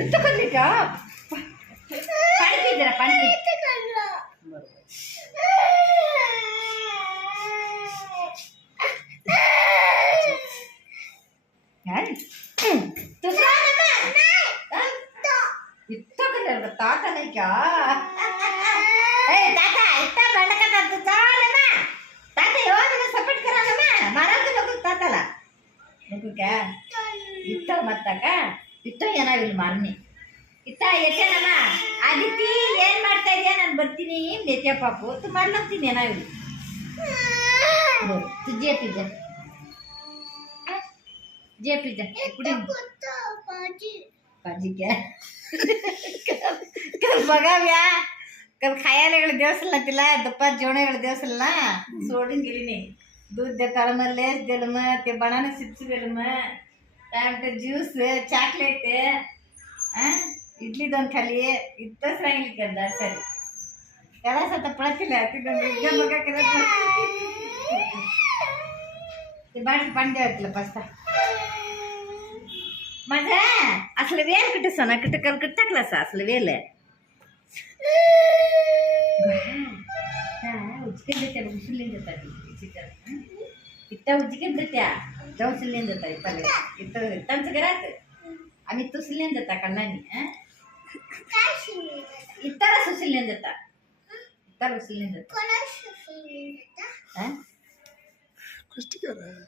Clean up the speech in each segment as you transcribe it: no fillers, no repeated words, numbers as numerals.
ಎತ್ತುಕೊಳ್ಳಿಕ ಪಾನಿ ಪೀದಿರ ಪಾನಿ ಇತ್ತಕಲ್ಲ ತಾತನಿಕ ताता इतना बंड का ताता चाल ना ताता योज में सपोर्ट करा ना महाराज लोग ताता ला लोग क्या इतना मत का इतना ये ना विल मारने इतना ये क्या ना आदित्य ये मारता है ना बर्ती नहीं देते पापो तो मार लगती नहीं ना विल तुझे पिज़्ज़ा जे पिज़्ज़ा पुडिंग पाजी पाजी क्या कल बगा व्या कल खायला दिवस तिला दुपार जेवण दिवस ना सोडून गेली नाही दूध देताळ मग लेस दिलं मग ते बनाना चिप्स दिलं मग त्यानंतर ज्यूस चाकलेट इडली दोन खाली इतकंच राहिली करणार सरी त्यालाच आता पळतीला एकदम बघा करत ते बाटली पाणी द्यावं तिला पास्ता माझा असलं वेल कुठे सोना कुठे कलकट टाकला असा असलं वेल उज्जिके उसिलिंद इत्ता उज्जिके त्या उसिलिंद पल्ले इत्तंच घरात आम्ही तुसलिंद कಣ್ಣानी इत्तार सुसिलिंद इत्तार उसिलिंद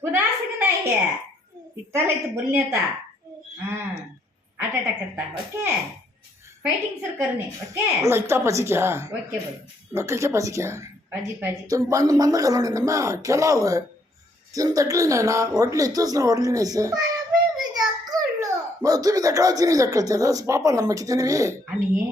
कुणासक नाही इत्ताला इथं बोलण्याता आठ अटॅक करता ओके फाइटिंग सर करने ओके लगता पाजी क्या ओके भाई नक्की क्या पाजी क्या पाजी पाजी तुम बंद बंद करो ना मैं केला हुआ है तीन तकली नहीं ना ओडली तूच ना ओडली नहीं से मैं तू भी तकला चीनी तकलते था पापा नम्मा कितने भी आम्ही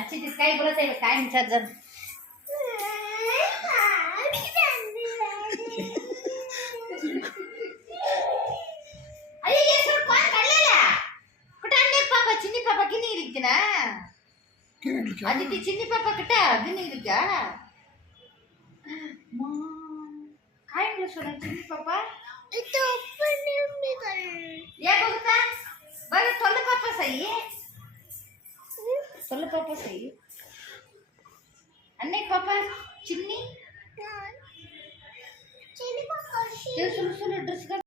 अच्छी चीज काय बोलत आहे काय विचार जर अरे ये सर कोण काढलेला कुठे आणले पापा चिन्नी पापा किनी गेली ना आधी ती चिन्नी पापा कुठे किनी गेली का काय म्हणलं सोडा चिन्नी पापा इथं ओपन मी कर या बघता बरं तोल पापा सही आहे सोल पापा सही अन्ने पापा चिन्नी पापा सुलो ड्रेस